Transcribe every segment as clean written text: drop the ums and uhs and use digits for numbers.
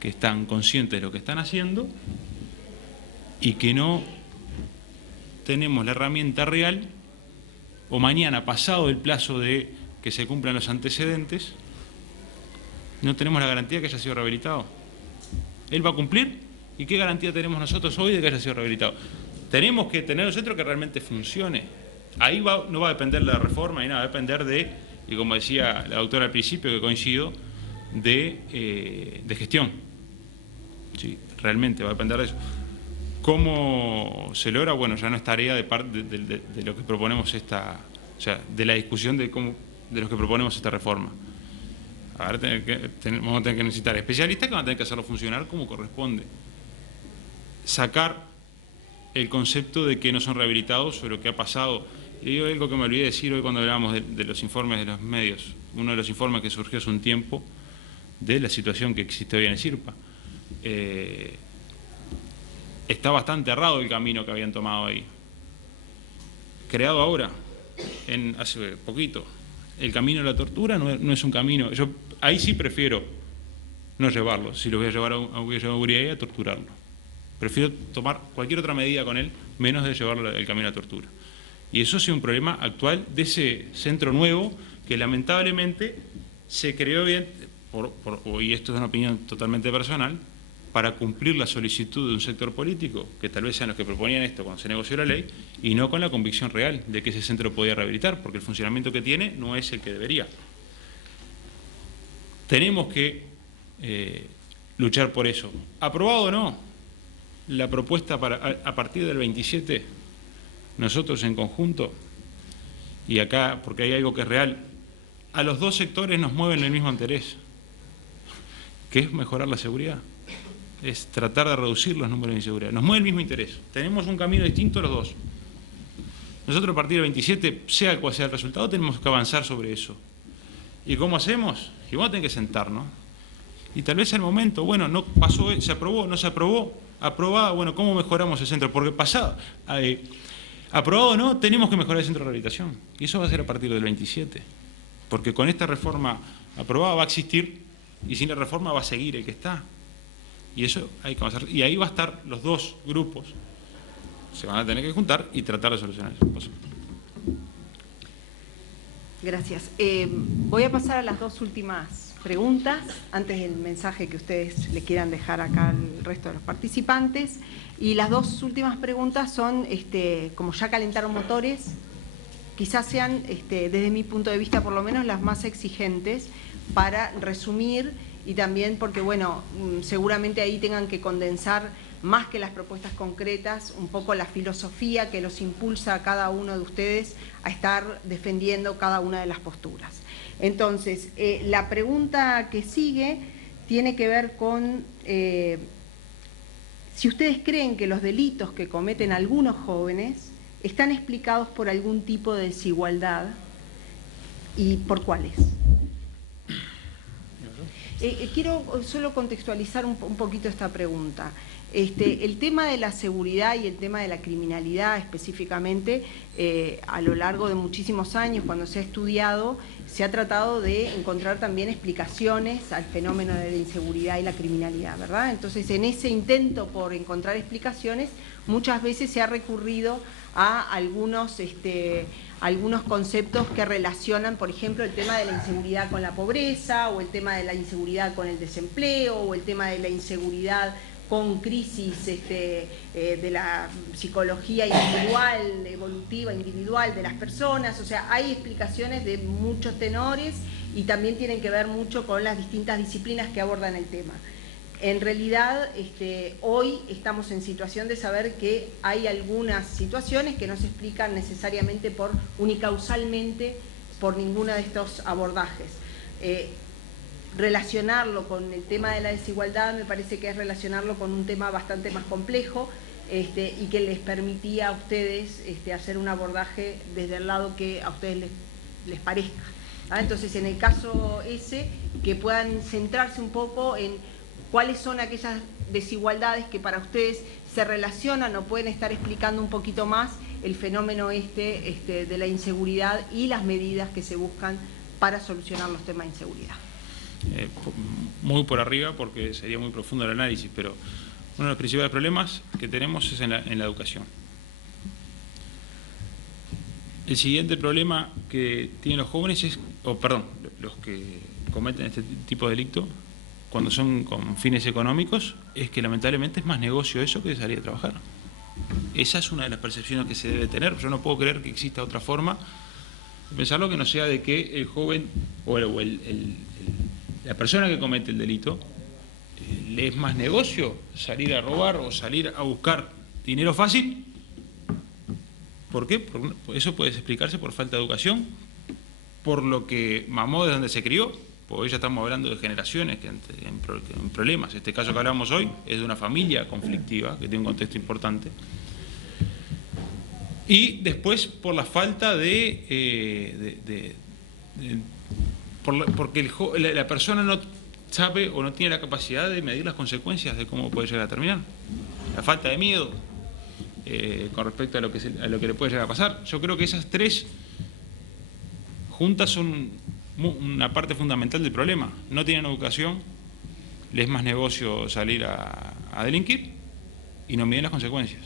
que están conscientes de lo que están haciendo y que no tenemos la herramienta real, o mañana, pasado el plazo de que se cumplan los antecedentes, no tenemos la garantía de que haya sido rehabilitado. Él va a cumplir, ¿y qué garantía tenemos nosotros hoy de que haya sido rehabilitado? Tenemos que tener un centro que realmente funcione. Ahí no va a depender de la reforma ni nada, va a depender de, y como decía la doctora al principio, que coincido, de gestión. Sí, realmente va a depender de eso. ¿Cómo se logra? Bueno, ya no es tarea de parte de lo que proponemos o sea, de la discusión de los que proponemos esta reforma. Ahora vamos a tener que necesitar especialistas que van a tener que hacerlo funcionar como corresponde. Sacar el concepto de que no son rehabilitados sobre lo que ha pasado. Y digo algo que me olvidé decir hoy cuando hablábamos de los informes de los medios. Uno de los informes que surgió hace un tiempo de la situación que existe hoy en el CIRPA. Está bastante errado el camino que habían tomado ahí. Creado ahora, hace poquito. El camino de la tortura no es un camino. Yo ahí sí prefiero no llevarlo. Si lo voy a llevar a Uribe, a torturarlo. Prefiero tomar cualquier otra medida con él, menos de llevarlo el camino a la tortura. Y eso es un problema actual de ese centro nuevo que lamentablemente se creó bien, y esto es una opinión totalmente personal, para cumplir la solicitud de un sector político, que tal vez sean los que proponían esto cuando se negoció la ley, y no con la convicción real de que ese centro podía rehabilitar, porque el funcionamiento que tiene no es el que debería. Tenemos que luchar por eso. ¿Aprobado o no? La propuesta a partir del 27, nosotros en conjunto, y acá, porque hay algo que es real, a los dos sectores nos mueven el mismo interés, que es mejorar la seguridad. Es tratar de reducir los números de inseguridad. Nos mueve el mismo interés. Tenemos un camino distinto los dos. Nosotros a partir del 27, sea cual sea el resultado, tenemos que avanzar sobre eso. ¿Y cómo hacemos? Y vamos a tener que sentarnos. Y tal vez el momento, bueno, no pasó, se aprobó, no se aprobó, aprobada, bueno, ¿cómo mejoramos el centro? Porque aprobado o no, tenemos que mejorar el centro de rehabilitación. Y eso va a ser a partir del 27. Porque con esta reforma aprobada va a existir, y sin la reforma va a seguir el que está. Y eso hay que avanzar. Y ahí va a estar los dos grupos. Se van a tener que juntar y tratar de solucionar eso. Gracias. Voy a pasar a las dos últimas preguntas, antes del mensaje que ustedes le quieran dejar acá al resto de los participantes. Y las dos últimas preguntas son, como ya calentaron motores, quizás sean, desde mi punto de vista por lo menos, las más exigentes para resumir. Y también porque, bueno, seguramente ahí tengan que condensar más que las propuestas concretas, un poco la filosofía que los impulsa a cada uno de ustedes a estar defendiendo cada una de las posturas. Entonces, la pregunta que sigue tiene que ver con si ustedes creen que los delitos que cometen algunos jóvenes están explicados por algún tipo de desigualdad y por cuáles. Quiero solo contextualizar un poquito esta pregunta. El tema de la seguridad y el tema de la criminalidad específicamente, a lo largo de muchísimos años, cuando se ha estudiado, se ha tratado de encontrar también explicaciones al fenómeno de la inseguridad y la criminalidad, ¿verdad? Entonces, en ese intento por encontrar explicaciones, muchas veces se ha recurrido a algunos conceptos que relacionan, por ejemplo, el tema de la inseguridad con la pobreza, o el tema de la inseguridad con el desempleo, o el tema de la inseguridad con crisis de la psicología individual, evolutiva individual de las personas. O sea, hay explicaciones de muchos tenores y también tienen que ver mucho con las distintas disciplinas que abordan el tema. En realidad, hoy estamos en situación de saber que hay algunas situaciones que no se explican necesariamente unicausalmente por ninguno de estos abordajes. Relacionarlo con el tema de la desigualdad me parece que es relacionarlo con un tema bastante más complejo y que les permitía a ustedes hacer un abordaje desde el lado que a ustedes les parezca. Entonces, en el caso ese, que puedan centrarse un poco en cuáles son aquellas desigualdades que para ustedes se relacionan o pueden estar explicando un poquito más el fenómeno de la inseguridad y las medidas que se buscan para solucionar los temas de inseguridad. muy por arriba porque sería muy profundo el análisis, pero uno de los principales problemas que tenemos es en la educación. El siguiente problema que tienen los jóvenes es, los que cometen este tipo de delito, cuando son con fines económicos, es que lamentablemente es más negocio eso que salir a trabajar. Esa es una de las percepciones que se debe tener. Yo no puedo creer que exista otra forma de pensarlo que no sea de que el joven o la persona que comete el delito le es más negocio salir a robar o salir a buscar dinero fácil. ¿Por qué? Eso puede explicarse por falta de educación, por lo que mamó de donde se crió, porque hoy ya estamos hablando de generaciones que en problemas. Este caso que hablamos hoy es de una familia conflictiva, que tiene un contexto importante. Y después por la falta porque la persona no sabe o no tiene la capacidad de medir las consecuencias de cómo puede llegar a terminar. La falta de miedo con respecto a lo que le puede llegar a pasar. Yo creo que esas tres juntas son una parte fundamental del problema. No tienen educación, les es más negocio salir a delinquir y no miden las consecuencias.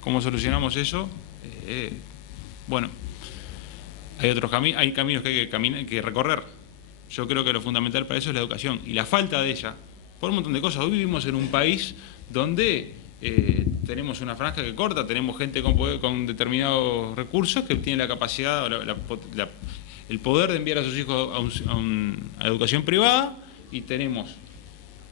¿Cómo solucionamos eso? Bueno, hay caminos que hay que recorrer. Yo creo que lo fundamental para eso es la educación y la falta de ella, por un montón de cosas. Hoy vivimos en un país donde tenemos una franja que corta, tenemos gente con determinados recursos que tiene la capacidad, el poder de enviar a sus hijos a educación privada, y tenemos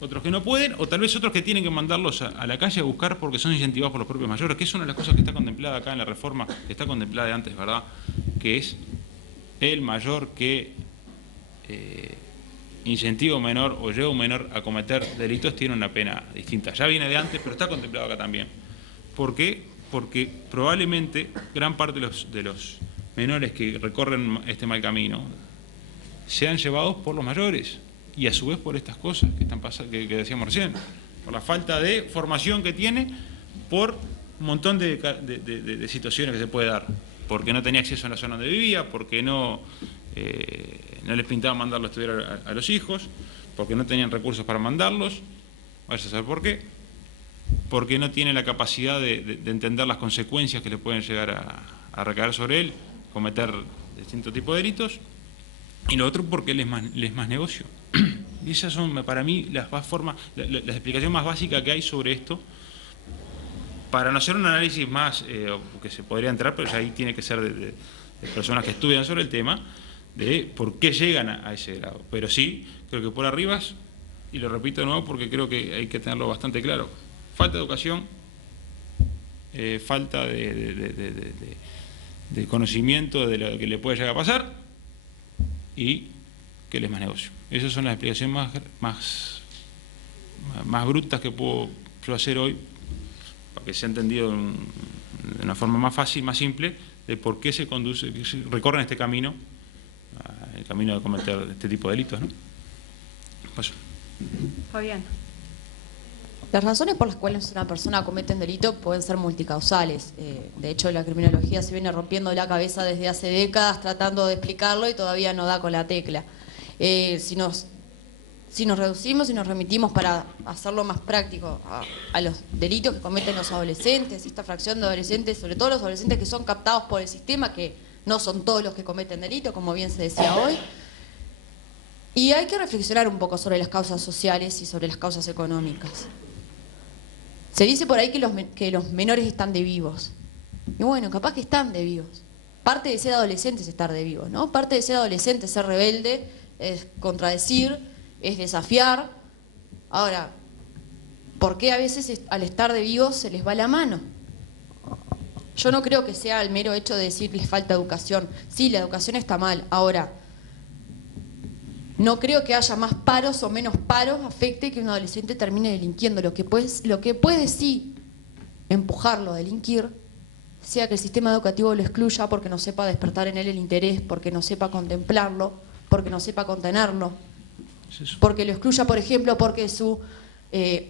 otros que no pueden, o tal vez otros que tienen que mandarlos a la calle a buscar porque son incentivados por los propios mayores, que es una de las cosas que está contemplada acá en la reforma, que está contemplada de antes, ¿verdad? Que es el mayor que incentiva a un menor o lleva a un menor a cometer delitos tiene una pena distinta. Ya viene de antes, pero está contemplado acá también. ¿Por qué? Porque probablemente gran parte de los menores que recorren este mal camino sean llevados por los mayores y a su vez por estas cosas que están pasando, que decíamos recién, por la falta de formación que tiene, por un montón de situaciones que se puede dar, porque no tenía acceso a la zona donde vivía, porque no les pintaba mandarlo a estudiar a los hijos, porque no tenían recursos para mandarlos, vaya a saber por qué, porque no tiene la capacidad de entender las consecuencias que le pueden llegar a recaer sobre él, cometer distintos tipos de delitos, y lo otro porque él es más negocio. Y esas son para mí las explicaciones más básicas que hay sobre esto, para no hacer un análisis más que se podría entrar, pero ya ahí tiene que ser de personas que estudian sobre el tema, de por qué llegan a ese grado. Pero sí, creo que por arriba, y lo repito de nuevo porque creo que hay que tenerlo bastante claro, falta de educación, falta de conocimiento de lo que le puede llegar a pasar y que él es más negocio. Esas son las explicaciones más brutas que puedo yo hacer hoy, para que sea entendido de una forma más fácil, más simple, de por qué se recorren este camino, el camino de cometer este tipo de delitos, ¿no? Paso. Fabián. Las razones por las cuales una persona comete un delito pueden ser multicausales. De hecho, la criminología se viene rompiendo la cabeza desde hace décadas tratando de explicarlo y todavía no da con la tecla. Si nos reducimos y nos remitimos para hacerlo más práctico a los delitos que cometen los adolescentes, esta fracción de adolescentes, sobre todo los adolescentes que son captados por el sistema, que no son todos los que cometen delitos, como bien se decía hoy. Y hay que reflexionar un poco sobre las causas sociales y sobre las causas económicas. Se dice por ahí que los menores están de vivos. Y bueno, capaz que están de vivos. Parte de ser adolescente es estar de vivos, ¿no? Parte de ser adolescente es ser rebelde, es contradecir, es desafiar. Ahora, ¿por qué a veces al estar de vivos se les va la mano? Yo no creo que sea el mero hecho de decir que les falta educación. Sí, la educación está mal. Ahora, no creo que haya más paros o menos paros afecte que un adolescente termine delinquiendo. Lo que puede sí empujarlo a delinquir sea que el sistema educativo lo excluya porque no sepa despertar en él el interés, porque no sepa contemplarlo, porque no sepa contenerlo, porque lo excluya, por ejemplo, porque su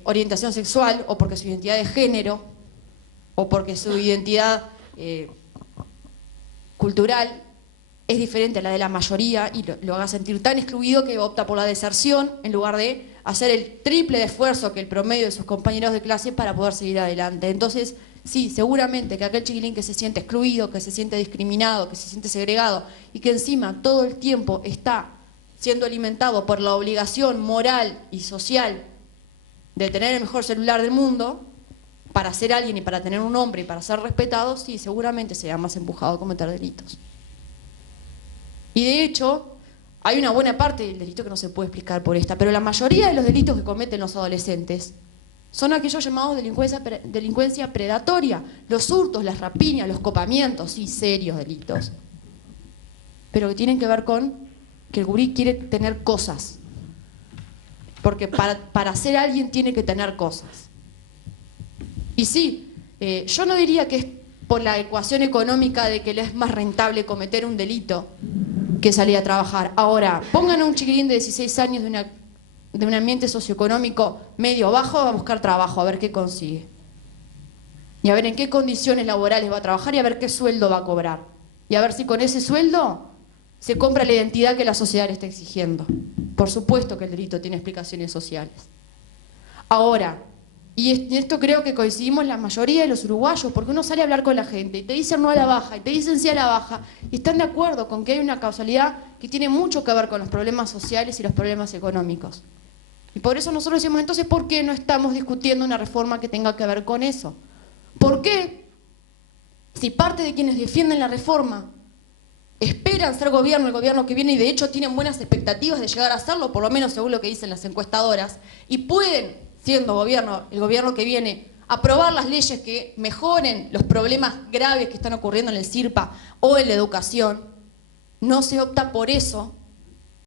orientación sexual o porque su identidad de género o porque su identidad cultural es diferente a la de la mayoría y lo haga sentir tan excluido que opta por la deserción en lugar de hacer el triple de esfuerzo que el promedio de sus compañeros de clase para poder seguir adelante. Entonces, sí, seguramente que aquel chiquilín que se siente excluido, que se siente discriminado, que se siente segregado y que encima todo el tiempo está siendo alimentado por la obligación moral y social de tener el mejor celular del mundo, para ser alguien y para tener un nombre y para ser respetado, sí, seguramente será más empujado a cometer delitos. Y de hecho, hay una buena parte del delito que no se puede explicar por esta, pero la mayoría de los delitos que cometen los adolescentes son aquellos llamados delincuencia predatoria, los hurtos, las rapiñas, los copamientos, sí, serios delitos, pero que tienen que ver con que el gurí quiere tener cosas, porque para ser alguien tiene que tener cosas. Y sí, yo no diría que es por la ecuación económica de que le es más rentable cometer un delito que salir a trabajar. Ahora, pongan a un chiquilín de 16 años de un ambiente socioeconómico medio bajo a buscar trabajo, a ver qué consigue. Y a ver en qué condiciones laborales va a trabajar y a ver qué sueldo va a cobrar. Y a ver si con ese sueldo se compra la identidad que la sociedad le está exigiendo. Por supuesto que el delito tiene explicaciones sociales. Ahora, y en esto creo que coincidimos la mayoría de los uruguayos, porque uno sale a hablar con la gente y te dicen no a la baja, y te dicen sí a la baja, y están de acuerdo con que hay una causalidad que tiene mucho que ver con los problemas sociales y los problemas económicos. Y por eso nosotros decimos, entonces, ¿por qué no estamos discutiendo una reforma que tenga que ver con eso? ¿Por qué? Si parte de quienes defienden la reforma esperan ser gobierno el gobierno que viene, y de hecho tienen buenas expectativas de llegar a serlo, por lo menos según lo que dicen las encuestadoras, y pueden, siendo gobierno, el gobierno que viene, aprobar las leyes que mejoren los problemas graves que están ocurriendo en el CIRPA o en la educación, no se opta por eso